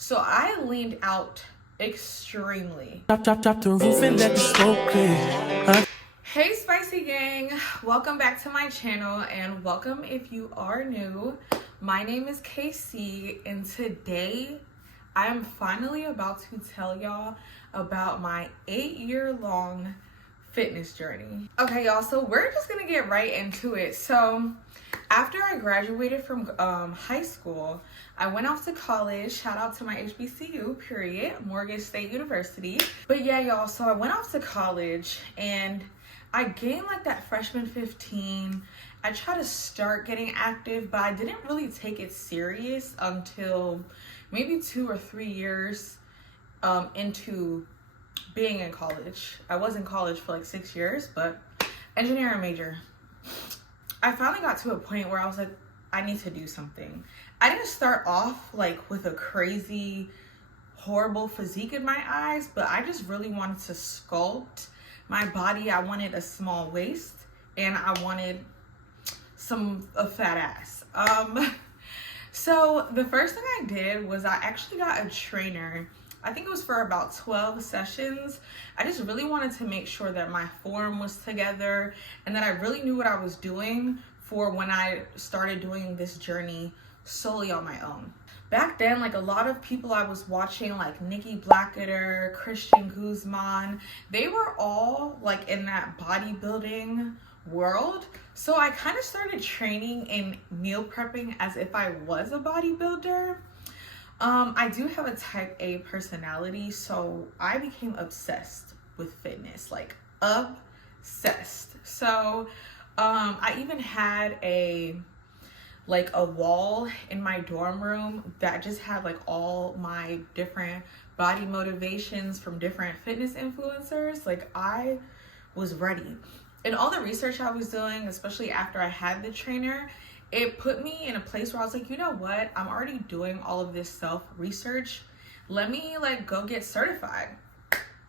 So I leaned out extremely. Drop the roof and let the smoke clear. Hey Spicy Gang, welcome back to my channel and welcome if you are new. My name is KC and today I am finally about to tell y'all about my 8-year-long fitness journey. Okay y'all, so we're just gonna get right into it. So after I graduated from high school, I went off to college. Shout out to my HBCU, period, Morgan State University. But yeah, y'all, so I went off to college and I gained like that freshman 15. I tried to start getting active, but I didn't really take it serious until maybe 2 or 3 years into being in college. I was in college for like 6 years, but engineering major. I finally got to a point where I was like, I need to do something. I didn't start off like with a crazy, horrible physique in my eyes, but I just really wanted to sculpt my body. I wanted a small waist and I wanted a fat ass. So the first thing I did was I actually got a trainer. I think it was for about 12 sessions. I just really wanted to make sure that my form was together and that I really knew what I was doing for when I started doing this journey solely on my own. Back then, like a lot of people I was watching, like Nikki Blackketter, Christian Guzman, they were all like in that bodybuilding world. So I kind of started training and meal prepping as if I was a bodybuilder. I do have a type A personality, so I became obsessed with fitness, like obsessed. So I even had a wall in my dorm room that just had like all my different body motivations from different fitness influencers. Like I was ready. And all the research I was doing, especially after I had the trainer, it put me in a place where I was like, you know what? I'm already doing all of this self-research. Let me like go get certified.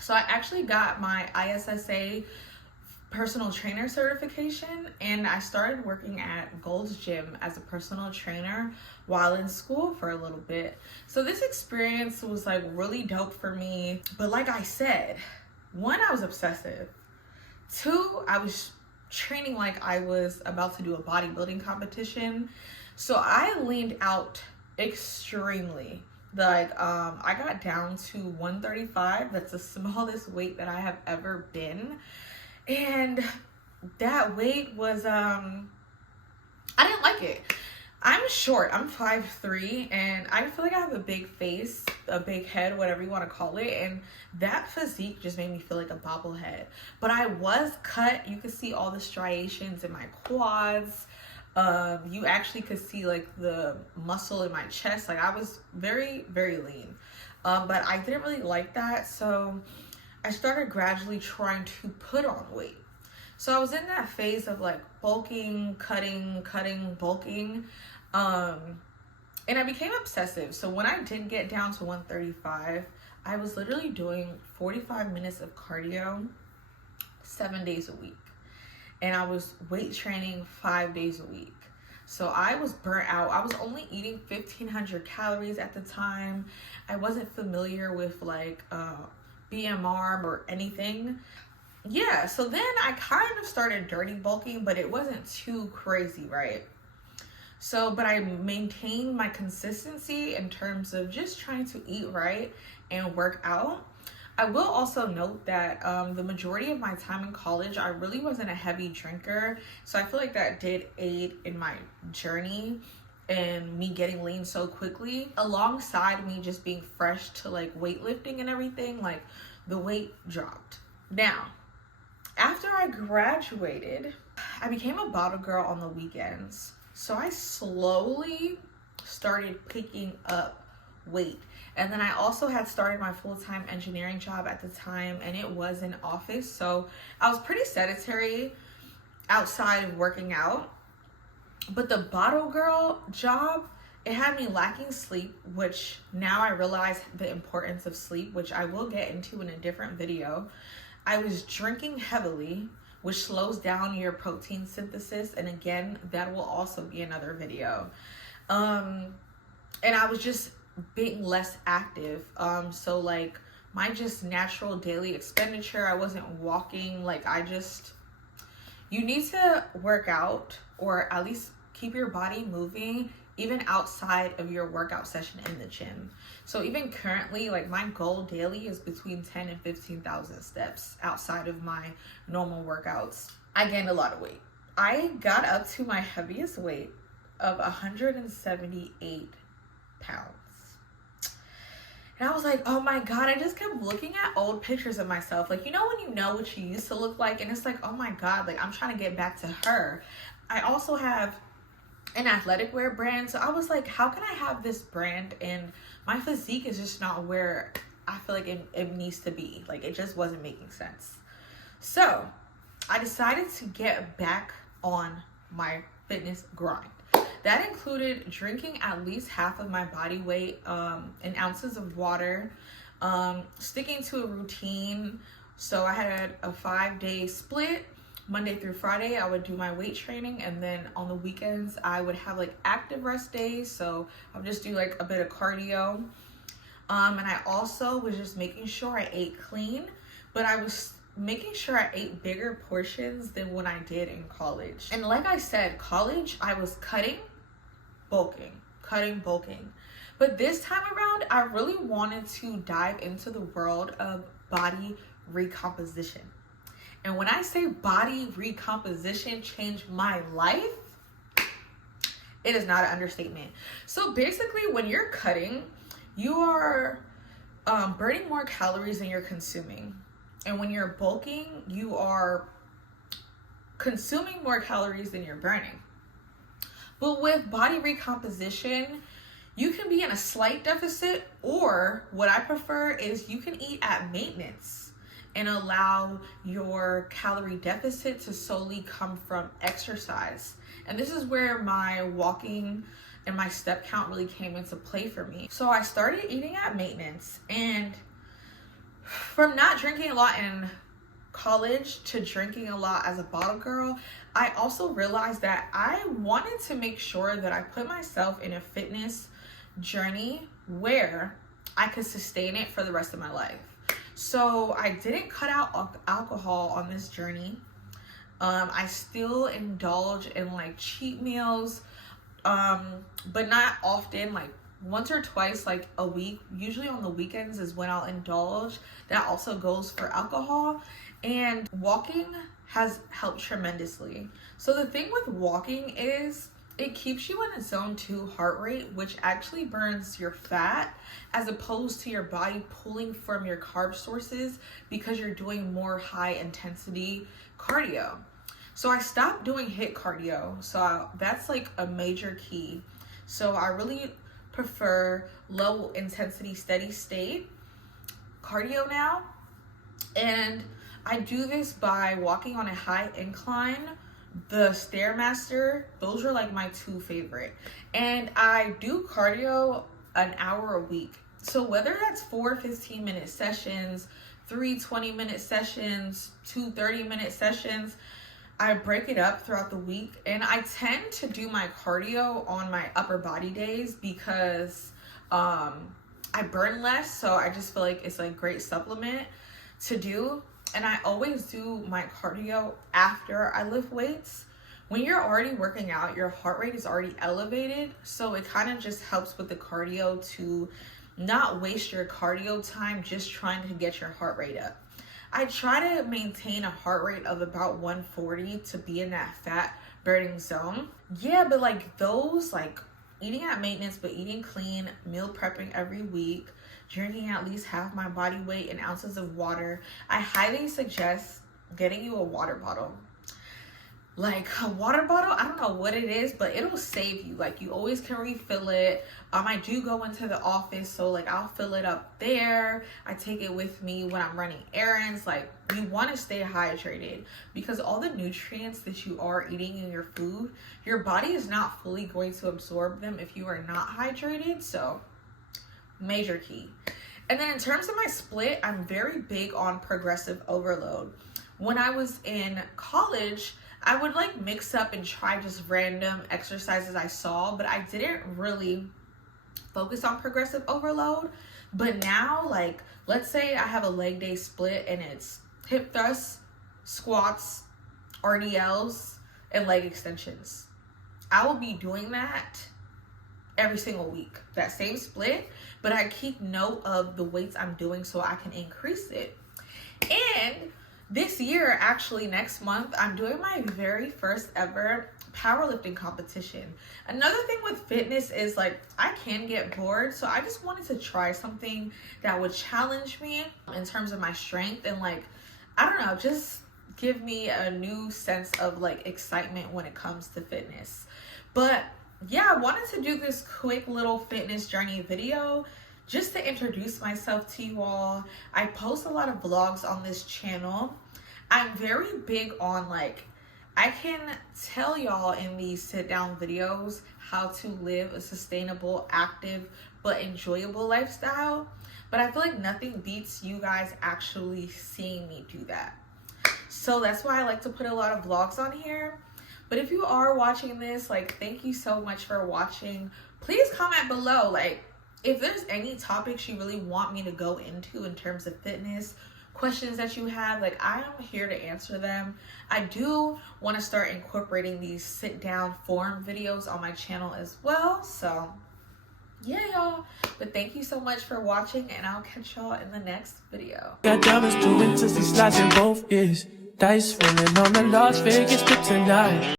So I actually got my ISSA personal trainer certification and I started working at Gold's Gym as a personal trainer while in school for a little bit. So this experience was like really dope for me. But like I said, 1, I was obsessive. 2, I was training like I was about to do a bodybuilding competition. So I leaned out extremely. Like I got down to 135. That's the smallest weight that I have ever been. And that weight was I didn't like it. I'm short. I'm 5'3", and I feel like I have a big face, a big head, whatever you want to call it. And that physique just made me feel like a bobblehead. But I was cut. You could see all the striations in my quads. You actually could see like the muscle in my chest. Like I was very, very lean. But I didn't really like that. So I started gradually trying to put on weight. So I was in that phase of like bulking, cutting, bulking. And I became obsessive. So when I did get down to 135, I was literally doing 45 minutes of cardio 7 days a week. And I was weight training 5 days a week. So I was burnt out. I was only eating 1,500 calories at the time. I wasn't familiar with like BMR or anything. Yeah, so then I kind of started dirty bulking, but it wasn't too crazy, right? So, but I maintained my consistency in terms of just trying to eat right and work out. I will also note that the majority of my time in college, I really wasn't a heavy drinker. So I feel like that did aid in my journey and me getting lean so quickly, alongside me just being fresh to like weightlifting and everything. Like the weight dropped. Now, after I graduated, I became a bottle girl on the weekends. So I slowly started picking up weight. And then I also had started my full-time engineering job at the time, and it was in office. So I was pretty sedentary outside of working out. But the bottle girl job, it had me lacking sleep, which now I realize the importance of sleep, which I will get into in a different video. I was drinking heavily, which slows down your protein synthesis. And again, that will also be another video. And I was just being less active. So like my just natural daily expenditure, I wasn't walking. Like you need to work out, or at least keep your body moving even outside of your workout session in the gym. So even currently, like my goal daily is between 10 and 15,000 steps outside of my normal workouts. I gained a lot of weight. I got up to my heaviest weight of 178 pounds. And I was like, oh my God, I just kept looking at old pictures of myself. Like, you know, when you know what you used to look like, and it's like, oh my God, like I'm trying to get back to her. I also have an athletic wear brand. So I was like, how can I have this brand and my physique is just not where I feel like it needs to be. Like it just wasn't making sense. So I decided to get back on my fitness grind. That included drinking at least half of my body weight in ounces of water, sticking to a routine. So I had a 5-day split. Monday through Friday, I would do my weight training, and then on the weekends, I would have like active rest days. So I would just do like a bit of cardio. And I also was just making sure I ate clean, but I was making sure I ate bigger portions than when I did in college. And like I said, college, I was cutting, bulking. But this time around, I really wanted to dive into the world of body recomposition. And when I say body recomposition changed my life, it is not an understatement. So basically, when you're cutting, you are burning more calories than you're consuming. And when you're bulking, you are consuming more calories than you're burning. But with body recomposition, you can be in a slight deficit, or what I prefer is you can eat at maintenance and allow your calorie deficit to solely come from exercise. And this is where my walking and my step count really came into play for me. So I started eating at maintenance, and from not drinking a lot in college to drinking a lot as a bottle girl, I also realized that I wanted to make sure that I put myself in a fitness journey where I could sustain it for the rest of my life. So I didn't cut out alcohol on this journey. I still indulge in like cheat meals, but not often, like once or twice like a week. Usually on the weekends is when I'll indulge. That also goes for alcohol. And walking has helped tremendously. So the thing with walking is it keeps you in a zone 2 heart rate, which actually burns your fat as opposed to your body pulling from your carb sources because you're doing more high intensity cardio. So I stopped doing HIIT cardio. So that's like a major key. So I really prefer low intensity, steady state cardio now. And I do this by walking on a high incline, the Stairmaster. Those are like my 2 favorite. And I do cardio an hour a week. So whether that's 4 15-minute sessions, 3 20-minute sessions, 2 30-minute sessions, I break it up throughout the week. And I tend to do my cardio on my upper body days because I burn less. So I just feel like it's a great supplement to do. And I always do my cardio after I lift weights. When you're already working out, your heart rate is already elevated. So it kind of just helps with the cardio to not waste your cardio time just trying to get your heart rate up. I try to maintain a heart rate of about 140 to be in that fat burning zone. Yeah, but like those, like eating at maintenance, but eating clean, meal prepping every week, drinking at least half my body weight in ounces of water. I highly suggest getting you a water bottle. Like a water bottle, I don't know what it is, but it'll save you. Like you always can refill it. I do go into the office, so like I'll fill it up there. I take it with me when I'm running errands. Like you want to stay hydrated because all the nutrients that you are eating in your food, your body is not fully going to absorb them if you are not hydrated. So major key. And then in terms of my split, I'm very big on progressive overload. When I was in college, I would like mix up and try just random exercises I saw, but I didn't really focus on progressive overload. But now, like, let's say I have a leg day split and it's hip thrusts, squats, RDLs, and leg extensions. I will be doing that every single week, that same split, but I keep note of the weights I'm doing so I can increase it. And this year, actually next month, I'm doing my very first ever powerlifting competition. Another thing with fitness is like I can get bored, so I just wanted to try something that would challenge me in terms of my strength and like, I don't know, just give me a new sense of like excitement when it comes to fitness. But yeah, I wanted to do this quick little fitness journey video just to introduce myself to you all. I post a lot of vlogs on this channel. I'm very big on like, I can tell y'all in these sit down videos how to live a sustainable, active, but enjoyable lifestyle. But I feel like nothing beats you guys actually seeing me do that. So that's why I like to put a lot of vlogs on here. But if you are watching this, like, thank you so much for watching. Please comment below, like, if there's any topics you really want me to go into in terms of fitness, questions that you have, like, I am here to answer them. I do want to start incorporating these sit down form videos on my channel as well. So yeah, y'all. But thank you so much for watching, and I'll catch y'all in the next video. Got diamonds doing twisty slides in both ears. Dice rolling on the Las Vegas trip tonight.